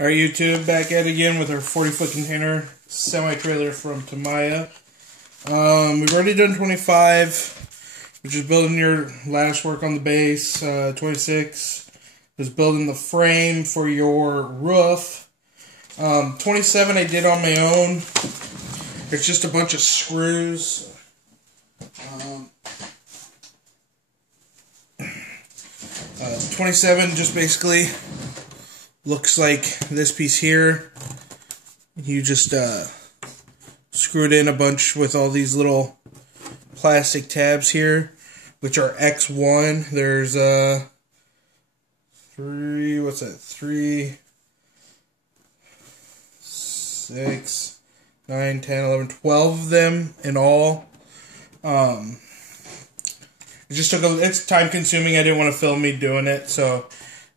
Alright, YouTube, back at it again with our 40-foot container semi-trailer from Tamiya. We've already done 25, which is building your lattice work on the base. 26 was building the frame for your roof. 27 I did on my own. It's just a bunch of screws. 27 just basically looks like this piece here. You just screwed in a bunch with all these little plastic tabs here, which are X1. There's 3, 6, 9, 10, 11, 12 of them in all. It just it's time consuming. I didn't want to film me doing it, so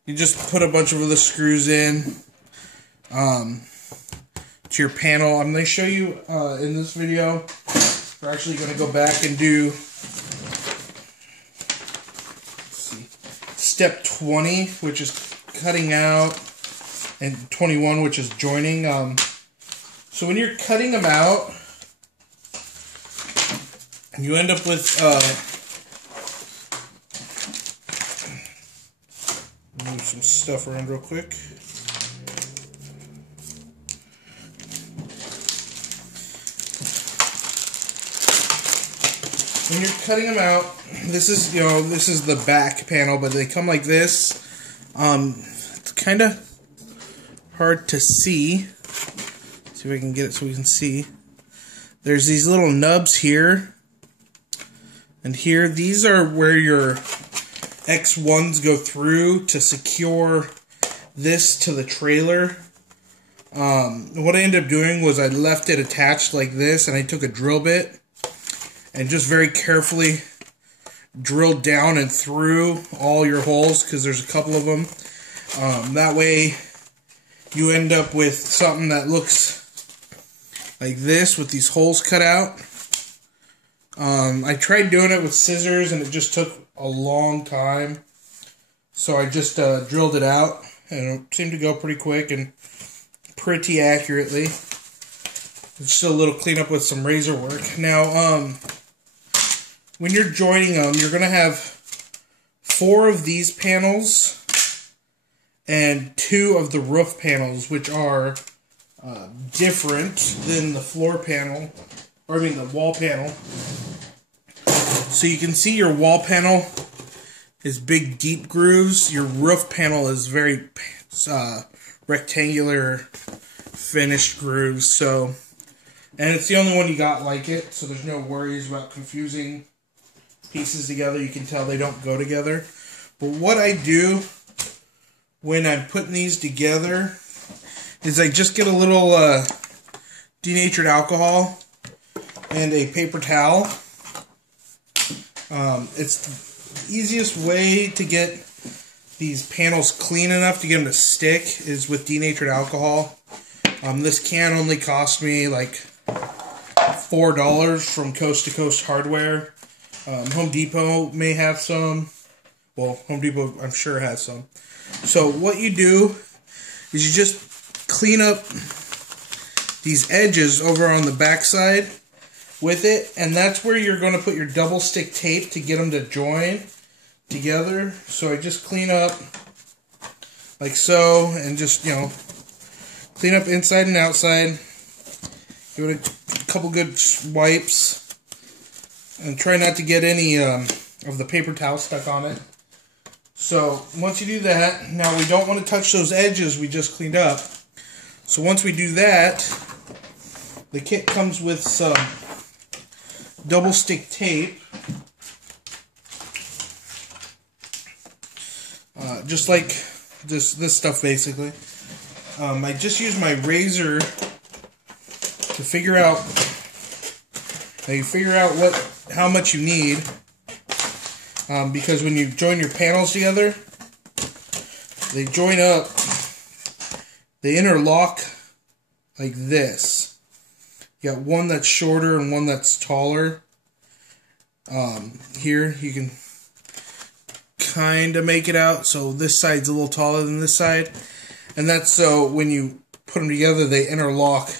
you just put a bunch of the screws in to your panel. I'm going to show you in this video. We're actually going to go back and do step 20, which is cutting out, and 21, which is joining. So when you're cutting them out, you end up with move some stuff around real quick. When you're cutting them out, this is the back panel, but they come like this. It's kind of hard to see. See if I can get it so we can see. There's these little nubs here and here. These are where your X1s go through to secure this to the trailer. What I ended up doing was I left it attached like this, and I took a drill bit and just very carefully drilled down and through all your holes, because there's a couple of them. That way you end up with something that looks like this with these holes cut out. I tried doing it with scissors and it just took a long time, so I just drilled it out, and it seemed to go pretty quick and pretty accurately. Just a little cleanup with some razor work. Now, when you're joining them, you're going to have 4 of these panels and 2 of the roof panels, which are different than the floor panel, or I mean the wall panel. So you can see your wall panel is big, deep grooves. Your roof panel is very rectangular, finished grooves. So, and it's the only one you got like it, so there's no worries about confusing pieces together. You can tell they don't go together. But what I do when I'm putting these together is I just get a little denatured alcohol and a paper towel. It's the easiest way to get these panels clean enough to get them to stick is with denatured alcohol. This can only cost me like $4 from Coast to Coast Hardware. Home Depot may have some. Well, Home Depot I'm sure has some. So what you do is you just clean up these edges over on the back side with it, and that's where you're going to put your double stick tape to get them to join together. So I just clean up like so, and just, clean up inside and outside. Give it a couple good wipes, and try not to get any of the paper towel stuck on it. So once you do that, now we don't want to touch those edges we just cleaned up. So once we do that, the kit comes with some double stick tape, just like this stuff basically. I just use my razor to figure out how much you need, because when you join your panels together, they join up, they interlock like this. You got one that's shorter and one that's taller. Here you can kind of make it out, so this side's a little taller than this side. And that's so when you put them together, they interlock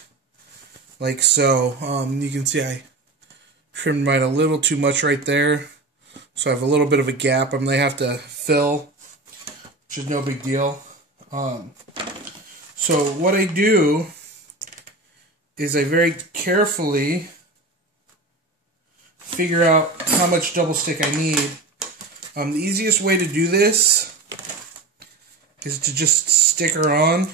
like so. You can see I trimmed mine a little too much right there. So I have a little bit of a gap I may have to fill, which is no big deal. So what I do is I very carefully figure out how much double stick I need. The easiest way to do this is to just stick her on.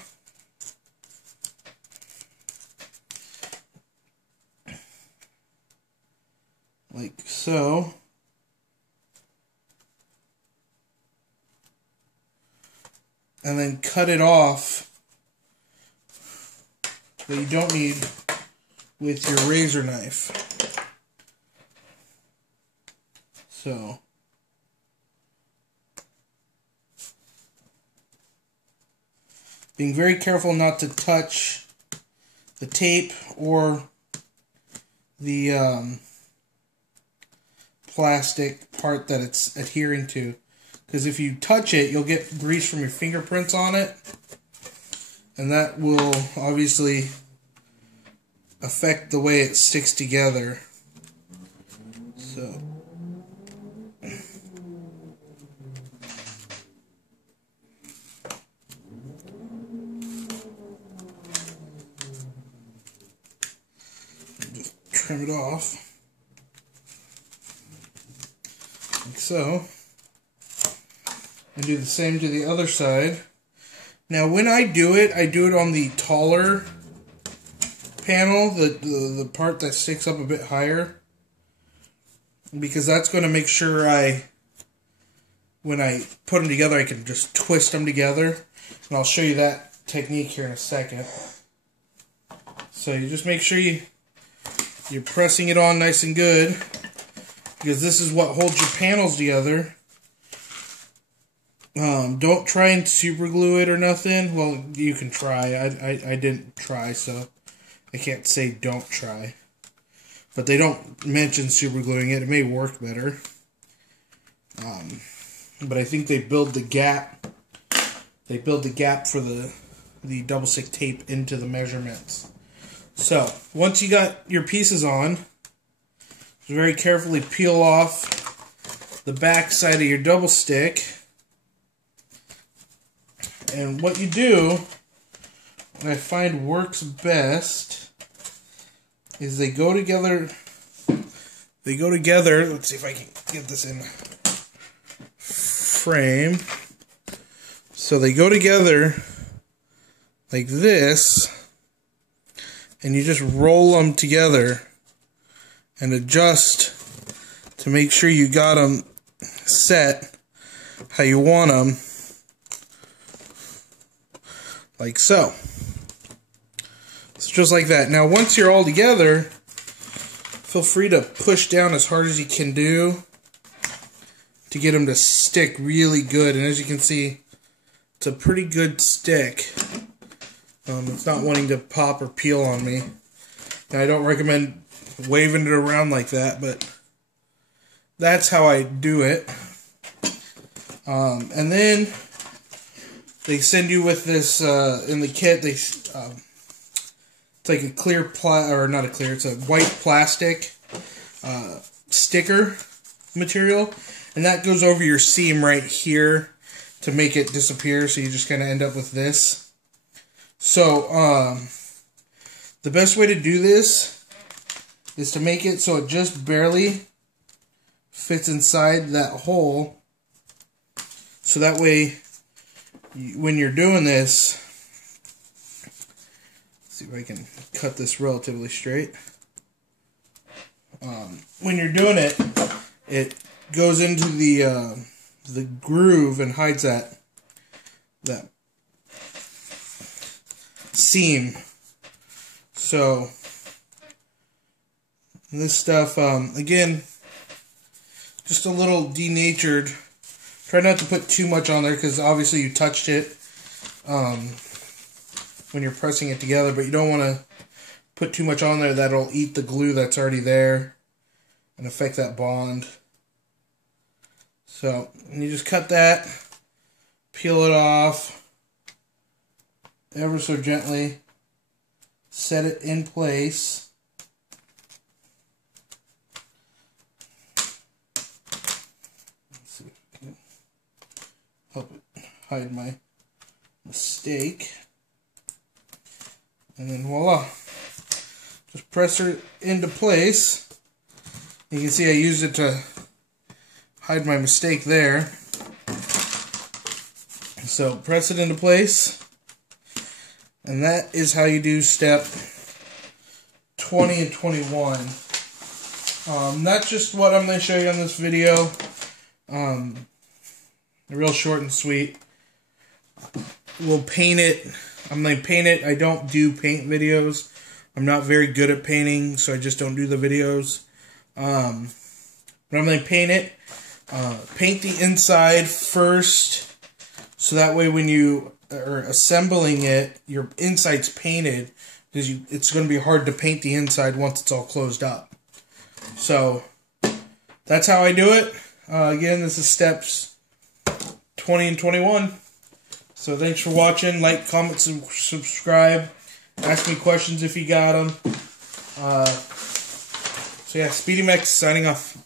Like so. And then cut it off that you don't need with your razor knife. So being very careful not to touch the tape or the plastic part that it's adhering to. Because if you touch it, you'll get grease from your fingerprints on it. And that will obviously affect the way it sticks together. So just trim it off. Like so. And do the same to the other side. Now when I do it on the taller panel, the part that sticks up a bit higher. Because that's going to make sure when I put them together, I can just twist them together. And I'll show you that technique here in a second. So you just make sure you're pressing it on nice and good. Because this is what holds your panels together. Don't try and super glue it or nothing. Well, you can try. I didn't try, so I can't say don't try. But they don't mention super gluing it. It may work better. But I think they build the gap. They build the gap for the double stick tape into the measurements. So once you got your pieces on, just very carefully peel off the back side of your double stick. And what you do, what I find works best, is they go together. Let's see if I can get this in frame. So they go together like this, and you just roll them together and adjust to make sure you got them set how you want them. Like so. It's just like that. Now once you're all together, feel free to push down as hard as you can do to get them to stick really good. And as you can see, it's a pretty good stick. It's not wanting to pop or peel on me. Now I don't recommend waving it around like that, but that's how I do it. And then they send you with this in the kit. It's like a clear it's a white plastic sticker material, and that goes over your seam right here to make it disappear. So you just kind of end up with this. So the best way to do this is to make it so it just barely fits inside that hole. So that way, when you're doing this, let's see if I can cut this relatively straight. When you're doing it, it goes into the groove and hides that seam. So this stuff, again, just a little denatured. Try not to put too much on there because obviously you touched it when you're pressing it together, but you don't want to put too much on there. That'll eat the glue that's already there and affect that bond. So you just cut that, peel it off, ever so gently set it in place. Let's see if I can help it hide my mistake. And then voila. Just press her into place. You can see I used it to hide my mistake there. So press it into place. And that is how you do step 20 and 21. That's just what I'm going to show you on this video. Real short and sweet. We'll paint it. I'm going to paint it. I don't do paint videos. I'm not very good at painting, so I just don't do the videos. But I'm going to paint it. Paint the inside first, so that way when you are assembling it, your inside's painted, because it's going to be hard to paint the inside once it's all closed up. So that's how I do it. Again, this is steps 20 and 21. So thanks for watching. Like, comment, subscribe. Ask me questions if you got them. So yeah, Speedy Mex signing off.